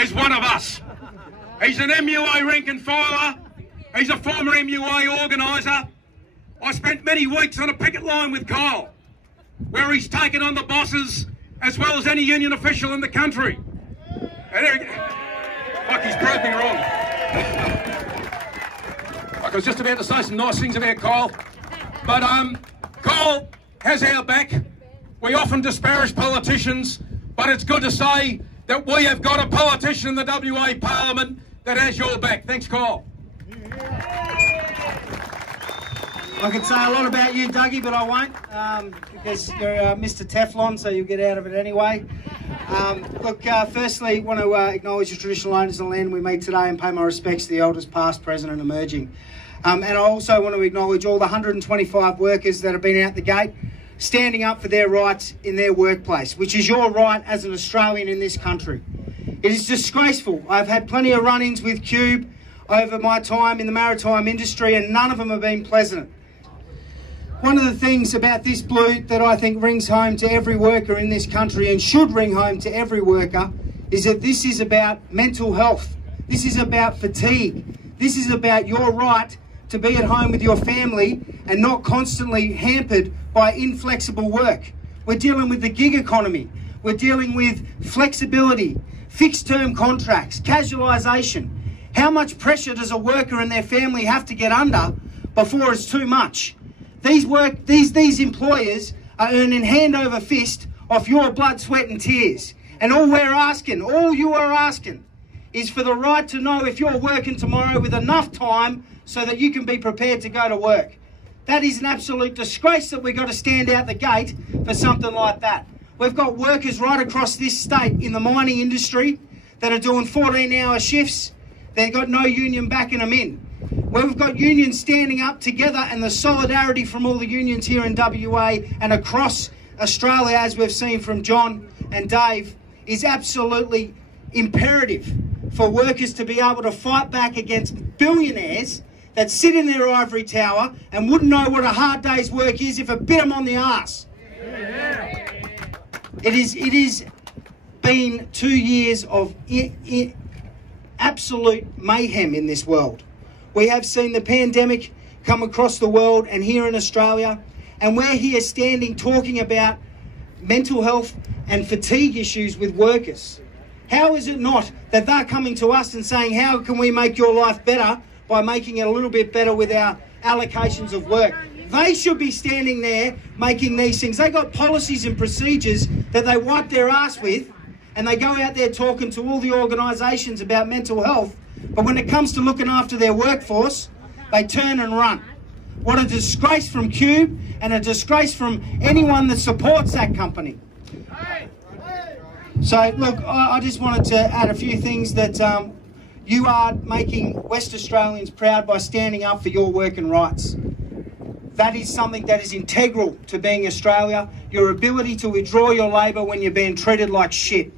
is one of us. He's an MUA rank and filer. He's a former MUA organiser. I spent many weeks on a picket line with Kyle, where he's taken on the bosses as well as any union official in the country. And fuck, he's proved me wrong. I was just about to say some nice things about Kyle, but Kyle has our back. We often disparage politicians, but it's good to say that we have got a politician in the WA Parliament that has your back. Thanks, Kyle. I could say a lot about you, Dougie, but I won't, because you're Mr. Teflon, so you'll get out of it anyway. Look, firstly, I want to acknowledge the traditional owners of the land we meet today and pay my respects to the elders past, present and emerging. And I also want to acknowledge all the 125 workers that have been out the gate standing up for their rights in their workplace, which is your right as an Australian in this country. It is disgraceful. I've had plenty of run-ins with Qube over my time in the maritime industry, and none of them have been pleasant. One of the things about this blue that I think rings home to every worker in this country, and should ring home to every worker, is that this is about mental health. This is about fatigue. This is about your right to be at home with your family and not constantly hampered by inflexible work. We're dealing with the gig economy. We're dealing with flexibility, fixed-term contracts, casualisation. How much pressure does a worker and their family have to get under before it's too much? These employers are earning hand over fist off your blood, sweat and tears. And all you are asking, is for the right to know if you're working tomorrow with enough time so that you can be prepared to go to work. That is an absolute disgrace that we've got to stand out the gate for something like that. We've got workers right across this state in the mining industry that are doing 14-hour shifts. They've got no union backing them in. We've got unions standing up together, and the solidarity from all the unions here in WA and across Australia, as we've seen from John and Dave, is absolutely imperative for workers to be able to fight back against billionaires that sit in their ivory tower and wouldn't know what a hard day's work is if it bit them on the arse. It is been 2 years of absolute mayhem in this world. We have seen the pandemic come across the world and here in Australia, and we're here standing talking about mental health and fatigue issues with workers. How is it not that they're coming to us and saying, how can we make your life better by making it a little bit better with our allocations of work? They should be standing there making these things. They got policies and procedures that they wipe their ass with, and they go out there talking to all the organisations about mental health, but when it comes to looking after their workforce, they turn and run. What a disgrace from Qube, and a disgrace from anyone that supports that company. So, look, I just wanted to add a few things that you are making West Australians proud by standing up for your working rights. That is something that is integral to being Australia, your ability to withdraw your labour when you're being treated like shit.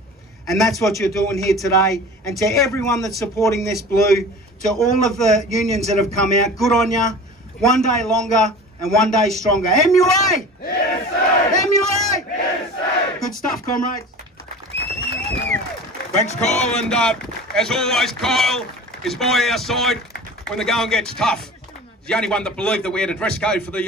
And that's what you're doing here today. And to everyone that's supporting this blue, to all of the unions that have come out, good on ya. One day longer and one day stronger. MUA! Yes, sir! MUA! Yes, sir! Good stuff, comrades. Thanks, Kyle, and as always, Kyle is by our side when the going gets tough. He's the only one that believed that we had a dress code for the